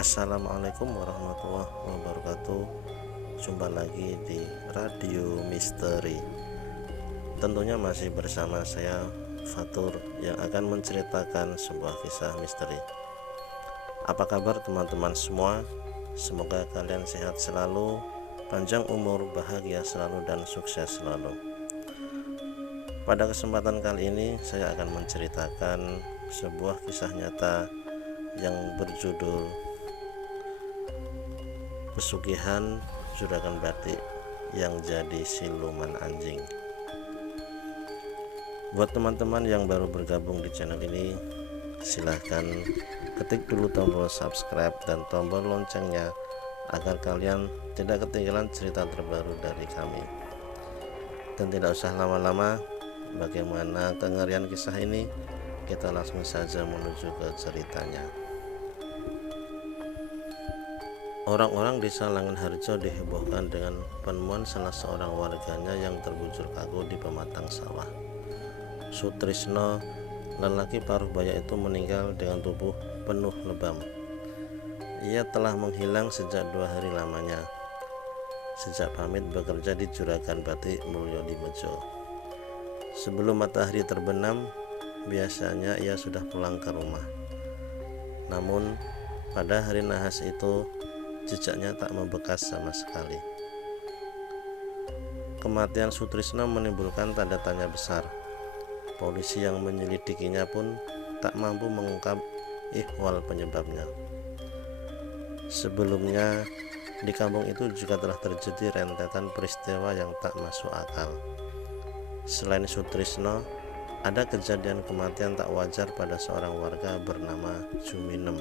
Assalamualaikum warahmatullahi wabarakatuh. Jumpa lagi di Radio Misteri. Tentunya masih bersama saya Fatur yang akan menceritakan sebuah kisah misteri. Apa kabar teman-teman semua? Semoga kalian sehat selalu, panjang umur, bahagia selalu, dan sukses selalu. Pada kesempatan kali ini saya akan menceritakan sebuah kisah nyata yang berjudul Pesugihan Juragan Batik yang jadi siluman anjing. Buat teman-teman yang baru bergabung di channel ini, silahkan ketik dulu tombol subscribe dan tombol loncengnya agar kalian tidak ketinggalan cerita terbaru dari kami. Dan tidak usah lama-lama, bagaimana kengerian kisah ini? Kita langsung saja menuju ke ceritanya. Orang-orang desa Langenharjo dihebohkan dengan penemuan salah seorang warganya yang terbujur kaku di pematang sawah. Sutrisno, lelaki paruh baya itu, meninggal dengan tubuh penuh lebam. Ia telah menghilang sejak 2 hari lamanya, sejak pamit bekerja di Juragan Batik Mulyodimejo. Sebelum matahari terbenam, biasanya ia sudah pulang ke rumah. Namun pada hari nahas itu jejaknya tak membekas sama sekali. Kematian Sutrisno menimbulkan tanda tanya besar. Polisi yang menyelidikinya pun tak mampu mengungkap ihwal penyebabnya. Sebelumnya di kampung itu juga telah terjadi rentetan peristiwa yang tak masuk akal. Selain Sutrisno, ada kejadian kematian tak wajar pada seorang warga bernama Juminem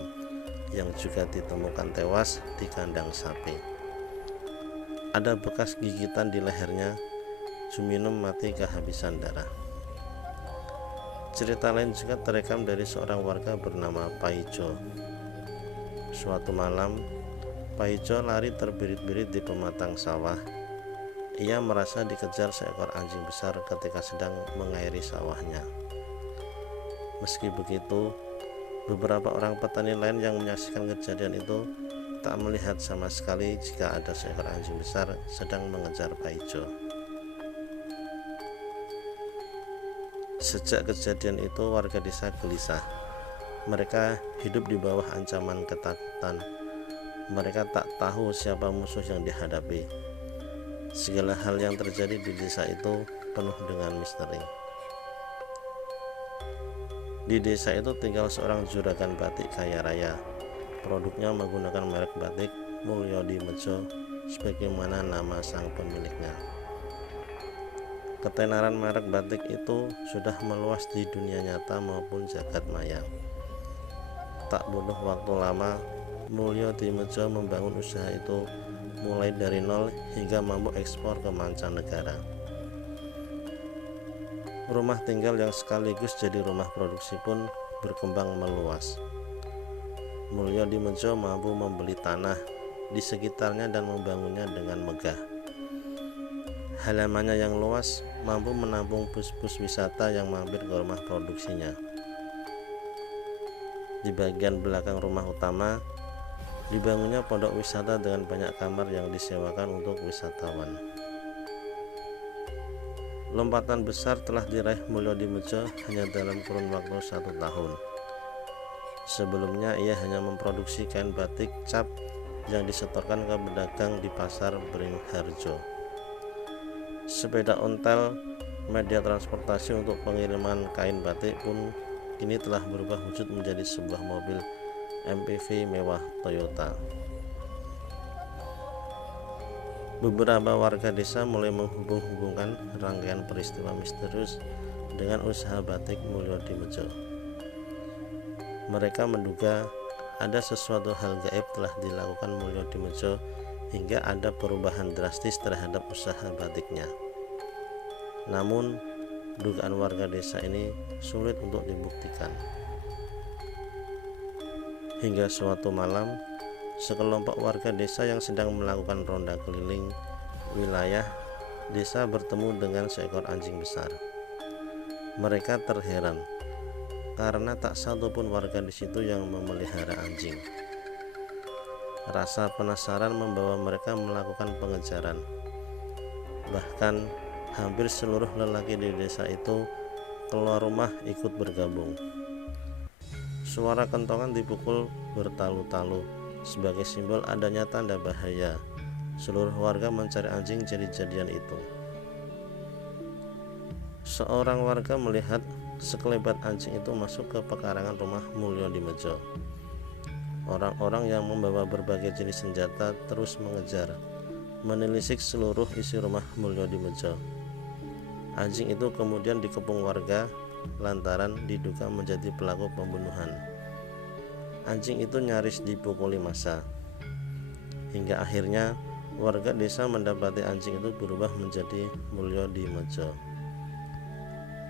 yang juga ditemukan tewas di kandang sapi. Ada bekas gigitan di lehernya. Juminem mati kehabisan darah. Cerita lain juga terekam dari seorang warga bernama Paijo. Suatu malam, Paijo lari terbirit-birit di pematang sawah. Ia merasa dikejar seekor anjing besar ketika sedang mengairi sawahnya. Meski begitu, beberapa orang petani lain yang menyaksikan kejadian itu tak melihat sama sekali jika ada seekor anjing besar sedang mengejar Paijo. Sejak kejadian itu warga desa gelisah. Mereka hidup di bawah ancaman ketakutan. Mereka tak tahu siapa musuh yang dihadapi. Segala hal yang terjadi di desa itu penuh dengan misteri. Di desa itu tinggal seorang juragan batik kaya raya. Produknya menggunakan merek batik Mulyodimejo sebagaimana nama sang pemiliknya. Ketenaran merek batik itu sudah meluas di dunia nyata maupun jagat maya. Tak butuh waktu lama, Mulyodimejo membangun usaha itu mulai dari nol hingga mampu ekspor ke mancanegara. Rumah tinggal yang sekaligus jadi rumah produksi pun berkembang meluas. Mulyodimejo mampu membeli tanah di sekitarnya dan membangunnya dengan megah. Halamannya yang luas mampu menampung bus-bus wisata yang mampir ke rumah produksinya. Di bagian belakang rumah utama dibangunnya pondok wisata dengan banyak kamar yang disewakan untuk wisatawan. Lompatan besar telah diraih Mulyodimejo hanya dalam kurun waktu 1 tahun. Sebelumnya ia hanya memproduksi kain batik cap yang disetorkan ke pedagang di pasar Beringharjo. Sepeda ontel, media transportasi untuk pengiriman kain batik pun kini telah berubah wujud menjadi sebuah mobil MPV mewah Toyota. Beberapa warga desa mulai menghubung-hubungkan rangkaian peristiwa misterius dengan usaha batik Mulyodimejo. Mereka menduga ada sesuatu hal gaib telah dilakukan Mulyodimejo hingga ada perubahan drastis terhadap usaha batiknya. Namun, dugaan warga desa ini sulit untuk dibuktikan. Hingga suatu malam, sekelompok warga desa yang sedang melakukan ronda keliling wilayah desa bertemu dengan seekor anjing besar. Mereka terheran karena tak satu pun warga di situ yang memelihara anjing. Rasa penasaran membawa mereka melakukan pengejaran. Bahkan hampir seluruh lelaki di desa itu keluar rumah ikut bergabung. Suara kentongan dipukul bertalu-talu sebagai simbol adanya tanda bahaya. Seluruh warga mencari anjing jadi-jadian itu. Seorang warga melihat sekelebat anjing itu masuk ke pekarangan rumah Mulyodimejo. Orang-orang yang membawa berbagai jenis senjata terus mengejar, menelisik seluruh isi rumah Mulyodimejo. Anjing itu kemudian dikepung warga lantaran diduga menjadi pelaku pembunuhan. Anjing itu nyaris dipukuli massa, hingga akhirnya warga desa mendapati anjing itu berubah menjadi Mulyodimejo.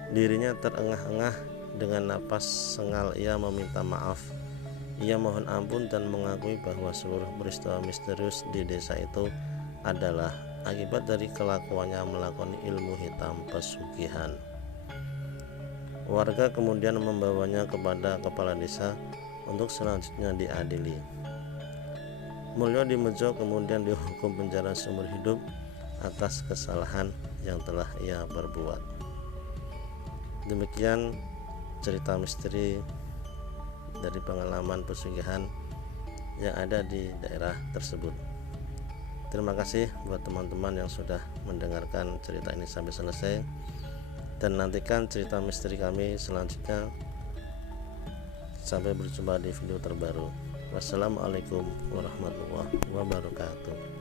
Dirinya terengah-engah, dengan napas sengal ia meminta maaf. Ia mohon ampun dan mengakui bahwa seluruh peristiwa misterius di desa itu adalah akibat dari kelakuannya melakoni ilmu hitam pesugihan. Warga kemudian membawanya kepada kepala desa untuk selanjutnya diadili. Mulyodimejo kemudian dihukum penjara seumur hidup atas kesalahan yang telah ia perbuat. Demikian cerita misteri dari pengalaman pesugihan yang ada di daerah tersebut. Terima kasih buat teman-teman yang sudah mendengarkan cerita ini sampai selesai, dan nantikan cerita misteri kami selanjutnya. Sampai berjumpa di video terbaru. Wassalamualaikum warahmatullahi wabarakatuh.